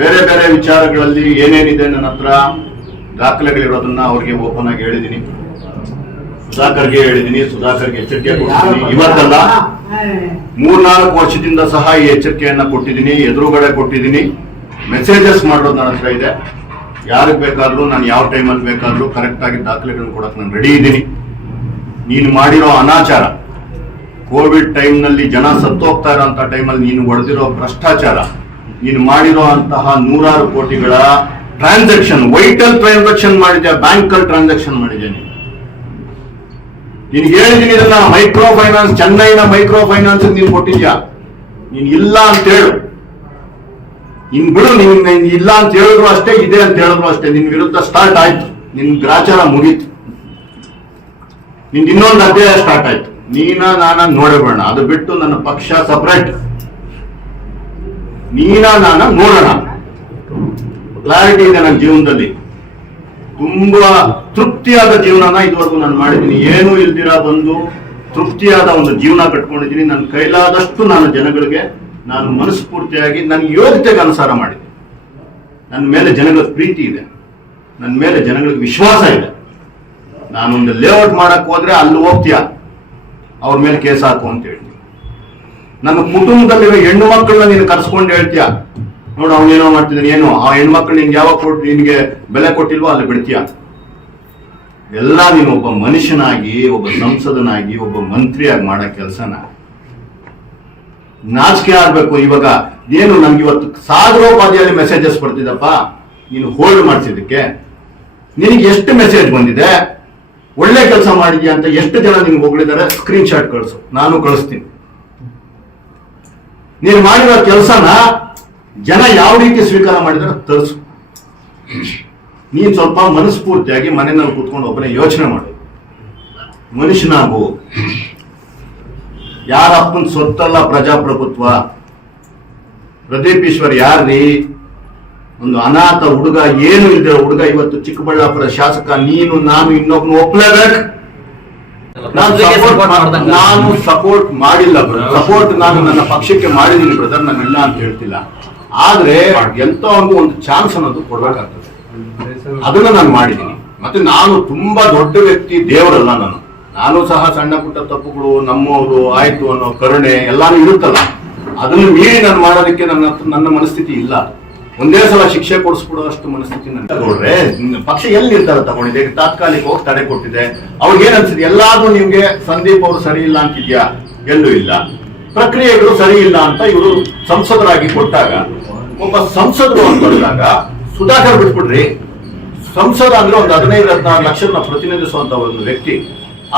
ಬೇರೆ ಬೇರೆ ವಿಚಾರಗಳಲ್ಲಿ ಏನೇನಿದೆ ನನ್ನ ಹತ್ರ ದಾಖಲೆಗಳಿರೋದನ್ನ ಅವ್ರಿಗೆ ಓಪನ್ ಆಗಿ ಹೇಳಿದ್ದೀನಿ. ಸುಧಾಕರ್ಗೆ ಹೇಳಿದ್ದೀನಿ, ಸುಧಾಕರ್ಗೆ ಎಚ್ಚರಿಕೆ ಕೊಟ್ಟಿದ್ದೀನಿ. ಇವತ್ತಲ್ಲ 3-4 ವರ್ಷದಿಂದ ಸಹ ಈ ಎಚ್ಚರಿಕೆಯನ್ನ ಕೊಟ್ಟಿದ್ದೀನಿ, ಎದುರುಗಡೆ ಕೊಟ್ಟಿದ್ದೀನಿ. ಮೆಸೇಜಸ್ ಮಾಡೋದು ನನ್ನ ಹತ್ರ ಇದೆ. ಯಾರಿಗೆ ಬೇಕಾದ್ರೂ ನಾನು ಯಾವ ಟೈಮಲ್ಲಿ ಬೇಕಾದ್ರೂ ಕರೆಕ್ಟ್ ಆಗಿ ದಾಖಲೆಗಳನ್ನು ಕೊಡಕ್ಕೆ ನಾನು ರೆಡಿ ಇದ್ದೀನಿ. ನೀನು ಮಾಡಿರೋ ಅನಾಚಾರ, ಕೋವಿಡ್ ಟೈಮ್ನಲ್ಲಿ ಜನ ಸತ್ತೋಗ್ತಾ ಇರೋಂಥ ಟೈಮಲ್ಲಿ ನೀನು ಹೊಡೆದಿರೋ ಭ್ರಷ್ಟಾಚಾರ, ನೀನು ಮಾಡಿರೋ ಅಂತಹ 100 ಕೋಟಿಗಳ ಟ್ರಾನ್ಸಾಕ್ಷನ್, ವೈಟಲ್ ಟ್ರಾನ್ಸಾಕ್ಷನ್ ಮಾಡಿದ್ಯಾ, ಬ್ಯಾಂಕಲ್ಲಿ ಟ್ರಾನ್ಸಾಕ್ಷನ್ ಮಾಡಿದ್ಯಾ. ನೀನು ಹೇಳಿದ್ದೀನಿ ಇದನ್ನ ಮೈಕ್ರೋ ಫೈನಾನ್ಸ್, ಚೆನ್ನೈನ ಮೈಕ್ರೋ ಫೈನಾನ್ಸ್ ನೀನು ಕೊಟ್ಟಿದ್ಯಾ. ನೀನ್ ಇಲ್ಲ ಅಂತ ಹೇಳು, ನೀನ್ ಬಿಡು. ನೀನ್ ಇಲ್ಲ ಅಂತ ಹೇಳಿದ್ರು ಅಷ್ಟೇ, ಇದೆ ಅಂತ ಹೇಳಿದ್ರು ಅಷ್ಟೇ. ನಿನ್ ವಿರುದ್ಧ ಸ್ಟಾರ್ಟ್ ಆಯ್ತು, ನಿನ್ ಗ್ರಾಚಾರ ಮುಗೀತು, ನಿನ್ ಇನ್ನೊಂದು ಅಧ್ಯಾಯ ಸ್ಟಾರ್ಟ್ ಆಯ್ತು. ನಾನ ನೋಡಬೇಡ, ಅದು ಬಿಟ್ಟು ನನ್ನ ಪಕ್ಷ ಸಪರೇಟ್. ನಾನ ನೋಡೋಣ. ಕ್ಲಾರಿಟಿ ಇದೆ ನನ್ನ ಜೀವನದಲ್ಲಿ. ತುಂಬಾ ತೃಪ್ತಿಯಾದ ಜೀವನನ ಇದುವರೆಗೂ ನಾನು ಮಾಡಿದ್ದೀನಿ. ಏನೂ ಇಲ್ದಿರ ಬಂದು ತೃಪ್ತಿಯಾದ ಒಂದು ಜೀವನ ಕಟ್ಕೊಂಡಿದ್ದೀನಿ. ನನ್ನ ಕೈಲಾದಷ್ಟು ನಾನು ಜನಗಳಿಗೆ ನಾನು ಮನಸ್ಫೂರ್ತಿಯಾಗಿ ನನ್ನ ಯೋಗ್ಯತೆಗೆ ಅನುಸಾರ ಮಾಡಿದ್ದೀನಿ. ನನ್ನ ಮೇಲೆ ಜನಗಳ ಪ್ರೀತಿ ಇದೆ, ನನ್ನ ಮೇಲೆ ಜನಗಳಿಗೆ ವಿಶ್ವಾಸ ಇದೆ. ನಾನೊಂದು ಲೇಔಟ್ ಮಾಡಕ್ ಹೋದ್ರೆ ಅಲ್ಲಿ ಹೋಗ್ತೀಯ, ಅವ್ರ ಮೇಲೆ ಕೇಸ್ ಹಾಕು ಅಂತ ಹೇಳ್ತೀನಿ. ನನ್ನ ಕುಟುಂಬದಲ್ಲಿರೋ ಹೆಣ್ಣು ಮಕ್ಕಳನ್ನ ನೀನು ಕರ್ಸ್ಕೊಂಡು ಹೇಳ್ತೀಯ, ನೋಡು ಅವನೇನೋ ಮಾಡ್ತಿದ್ದಾನೆ, ಏನೋ ಆ ಹೆಣ್ಮಕ್ಳು ನಿನ್ಗೆ ಯಾವಾಗ ಕೊಟ್ಟು ನಿನ್ಗೆ ಬೆಲೆ ಕೊಟ್ಟಿಲ್ವೋ ಅಲ್ಲಿ ಬಿಡ್ತೀಯ. ಎಲ್ಲ ನೀನು ಒಬ್ಬ ಮನುಷ್ಯನಾಗಿ, ಒಬ್ಬ ಸಂಸದನಾಗಿ, ಒಬ್ಬ ಮಂತ್ರಿಯಾಗಿ ಮಾಡೋ ಕೆಲಸನ ನಾಚಿಕೆ ಆಗ್ಬೇಕು. ಇವಾಗ ಏನು ನಮ್ಗೆ ಇವತ್ತು ಸಾಗರೋಪಾದಿಯಲ್ಲಿ ಮೆಸೇಜಸ್ ಬರ್ತಿದ್ದಪ್ಪ, ನೀನು ಹೋಲ್ಡ್ ಮಾಡಿಸಿದ್ದಕ್ಕೆ ನಿನಗೆ ಎಷ್ಟು ಮೆಸೇಜ್ ಬಂದಿದೆ, ಒಳ್ಳೆ ಕೆಲಸ ಮಾಡಿದ್ಯಾ ಅಂತ ಎಷ್ಟು ಜನ ನಿನ್ಗೆ ಹೋಗ್ಲಿದ್ದಾರೆ, ಸ್ಕ್ರೀನ್ ಶಾಟ್ ಕಳಿಸು, ನಾನು ಕಳಿಸ್ತೀನಿ. ನೀನು ಮಾಡಿರೋ ಕೆಲಸನ ಜನ ಯಾವ ರೀತಿ ಸ್ವೀಕಾರ ಮಾಡಿದಾರೆ ತರಿಸು. ನೀನ್ ಸ್ವಲ್ಪ ಮನಸ್ಫೂರ್ತಿಯಾಗಿ ಮನೆಯಲ್ಲಿ ಕೂತ್ಕೊಂಡು ಒಬ್ಬನೇ ಯೋಚನೆ ಮಾಡು, ಮನುಷ್ಯನಾಗು. ಯಾರ ಅಪ್ಪನ ಸೊತ್ತಲ್ಲ ಪ್ರಜಾಪ್ರಭುತ್ವ. ಪ್ರದೀಪ್ ಈಶ್ವರ್ ಯಾರ್ರೀ? ಒಂದು ಅನಾಥ ಹುಡುಗ, ಏನು ಇಲ್ದಿರೋ ಹುಡುಗ ಇವತ್ತು ಚಿಕ್ಕಬಳ್ಳಾಪುರ ಶಾಸಕ. ನೀನು ನಾನು ಇನ್ನೊಬ್ನು ಒಪ್ಲೇಬೇಕು. ನಾನು ಸಪೋರ್ಟ್ ಮಾಡಿಲ್ಲ ಬ್ರದರ್, ಸಪೋರ್ಟ್ ನಾನು ನನ್ನ ಪಕ್ಷಕ್ಕೆ ಮಾಡಿದ್ದೀನಿ ಬ್ರದರ್, ನಾನೆಲ್ಲ ಅಂತ ಹೇಳ್ತಿಲ್ಲ. ಆದ್ರೆ ಎಂತ ಒಂದು ಚಾನ್ಸ್ ಅನ್ನೋದು ಕೊಡ್ಬೇಕಾಗ್ತದೆ, ಅದನ್ನ ನಾನು ಮಾಡಿದ್ದೀನಿ. ಮತ್ತೆ ನಾನು ತುಂಬಾ ದೊಡ್ಡ ವ್ಯಕ್ತಿ, ದೇವರಲ್ಲ ನಾನು ಸಹ ಸಣ್ಣ ಪುಟ್ಟ ತಪ್ಪುಗಳು ನಮ್ಮವರು ಆಯ್ತು ಅನ್ನೋ ಕರುಣೆ ಎಲ್ಲಾನು ಇರುತ್ತಲ್ಲ, ಅದನ್ನು ಮೀರಿ ನಾನು ಮಾಡೋದಕ್ಕೆ ನನ್ನ ಮನಸ್ಥಿತಿ ಇಲ್ಲ. ಒಂದೇ ಸಲ ಶಿಕ್ಷೆ ಕೊಡಿಸ್ಬಿಡೋಷ್ಟು ಮನಸ್ಥಿತಿ ನನ್ನ ನೋಡ್ರೆ ಪಕ್ಷ ಎಲ್ಲಿ ನಿರ್ಧಾರ ತಗೊಂಡಿದೆ, ತಾತ್ಕಾಲಿಕ ಹೋಗಿ ತಡೆ ಕೊಟ್ಟಿದೆ. ಅವ್ರಿಗೆ ಏನ್ ಅನ್ಸಿದೆ, ಎಲ್ಲಾದ್ರೂ ನಿಮ್ಗೆ ಸಂದೀಪ್ ಅವರು ಸರಿ ಇಲ್ಲ ಅಂತಿದ್ಯಾ? ಎಲ್ಲೂ ಇಲ್ಲ. ಪ್ರಕ್ರಿಯೆಗಳು ಸರಿ ಇಲ್ಲ ಅಂತ ಇವರು ಸಂಸದರಾಗಿ ಕೊಟ್ಟಾಗ, ಒಬ್ಬ ಸಂಸದರು ಅಂತ ಬಂದಾಗ ಸುಧಾಕರ್ ಬಿಟ್ಬಿಡ್ರಿ. ಸಂಸದ ಅಂದ್ರೆ ಒಂದು 15-16 ಲಕ್ಷನ ಪ್ರತಿನಿಧಿಸುವಂತ ಒಂದು ವ್ಯಕ್ತಿ.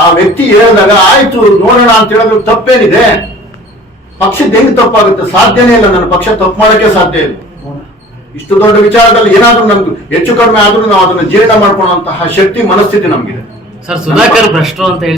ಆ ವ್ಯಕ್ತಿ ಹೇಳಿದಾಗ ಆಯ್ತು ನೋಡೋಣ ಅಂತ ಹೇಳಿದ್ರೆ ತಪ್ಪೇನಿದೆ? ಪಕ್ಷದ ಹೆಂಗ್ ತಪ್ಪಾಗುತ್ತೆ? ಸಾಧ್ಯನೇ ಇಲ್ಲ. ನನ್ನ ಪಕ್ಷ ತಪ್ಪು ಮಾಡಕ್ಕೆ ಸಾಧ್ಯ ಇಲ್ಲ. ಇಷ್ಟು ದೊಡ್ಡ ವಿಚಾರದಲ್ಲಿ ಏನಾದ್ರೂ ನಮ್ಗೆ ಹೆಚ್ಚು ಕಡಿಮೆ ಆದ್ರೂ ನಾವು ಅದನ್ನ ಜೀರ್ಣ ಮಾಡ್ಕೊಳ್ಳುವಂತಹ ಶಕ್ತಿ, ಮನಸ್ಥಿತಿ ನಮ್ಗಿದೆ. ಸರ್, ಸುಧಾಕರ್ ಭ್ರಷ್ಟರು ಅಂತ ಹೇಳಿ